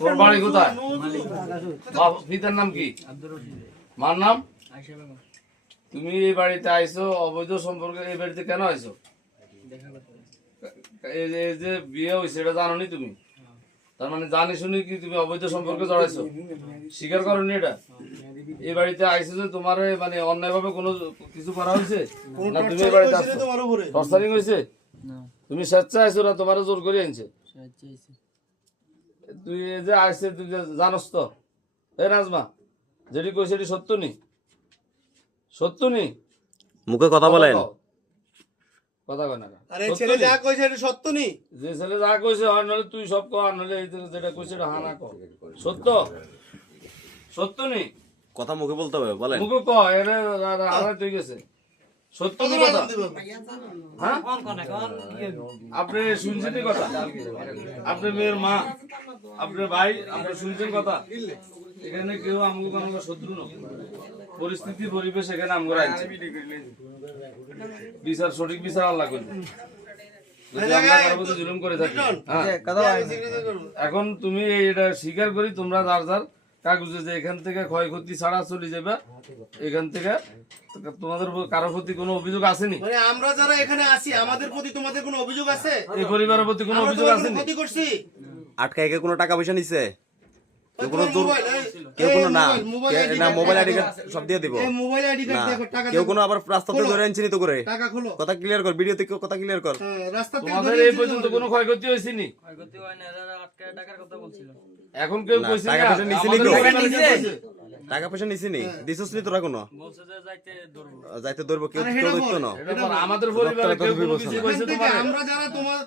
তোর বাড়ি কোথায়? পিতার নাম কি? মার নাম? তুমি এই বাড়িতে আইছো অবৈধ সম্পর্কে, এই বাড়িতে কেন আইছো? এই যে বিয়ে হয়েছে এটা জানো নি তুমি? তার মানে জানি শুনি কি তুমি অবৈধ সম্পর্কে জড়াইছো? স্বীকার করনি এটা? এই বাড়িতে আইছো যে তোমার মানে অন্যায় ভাবে কোনো কিছু করা হয়েছে না? তুমি এই বাড়িতে আসছো টর্চারিং হয়েছে? তুমি স্বেচ্ছা আইছো না তোমার জোর করে আনছে? তুই এই যে আইছে তুই জানস তো? এ নাজমা যেটি কইছে এটি সত্য নি? সত্য নি? মুখে কথা বলেন। কথা কয় না। আরে ছেলে যা কইছে এটা সত্য নি? যে ছেলে যা কইছে আর নলে তুই সব কর, আর নলে যেটা কইছে এটা হানা কর। সত্য? সত্য নি? কথা মুখে বলতে হবে, বলেন। মুখে ক এরে আড়াই তুই গেছে। সত্য নি কথা? হ্যাঁ? আপনি শুনছেন এই কথা? আপনি মেয়ের মা, আপনার ভাই, আপনি শুনছেন কথা? এখানে কেউ আমগো আমাকে শত্রু না। পরিস্থিতি পরিবেশ এখানে আমগো আইছে। বিচার সঠিক বিচার আল্লাহ করবে। যদি আমরা কারো প্রতি জুলুম করে থাকি, এখন তুমি এটা স্বীকার করি তোমরা যার যার কাগজে যে এখান থেকে ক্ষয়ক্ষতি ছাড়া চলে যাবে, এখান থেকে তোমাদের কারোর প্রতি কোনো অভিযোগ আসেনি? মানে আমরা যারা এখানে আছি আমাদের প্রতি তোমাদের কোনো অভিযোগ আছে? এই পরিবারের প্রতি কোনো অভিযোগ আসেনি? ক্ষতি করছি? আটকায় কোনো টাকা পয়সা নিছে? কেউ কোনো মোবাইল আইডি কার্ড সব দিয়ে দিব। মোবাইল আইডি কার্ড দেখো, টাকা কেউ কোনো আবার রাস্তাতে ধরে আনছি তো করে? টাকা খোলো, কথা ক্লিয়ার কর, ভিডিওতে কথা ক্লিয়ার কর। রাস্তা থেকে তোমাদের এই পর্যন্ত কোনো ক্ষয়ক্ষতি হয়েছে নি? ক্ষয়ক্ষতি হয় না, এরা আটকায় টাকার কথা বলছিল। এখন কেউ কইছে টাকা না পয়সা নিছে নি? টাকা পয়সা নিছি নি? দিছস নি তোরা কোনো? বলছে যে যাইতে ধরবো। যাইতে ধরবো, কেউ ধরতো না। আমাদের পরিবারে কেউ কোনো কিছু কইছে তোমার? আমরা যারা তোমার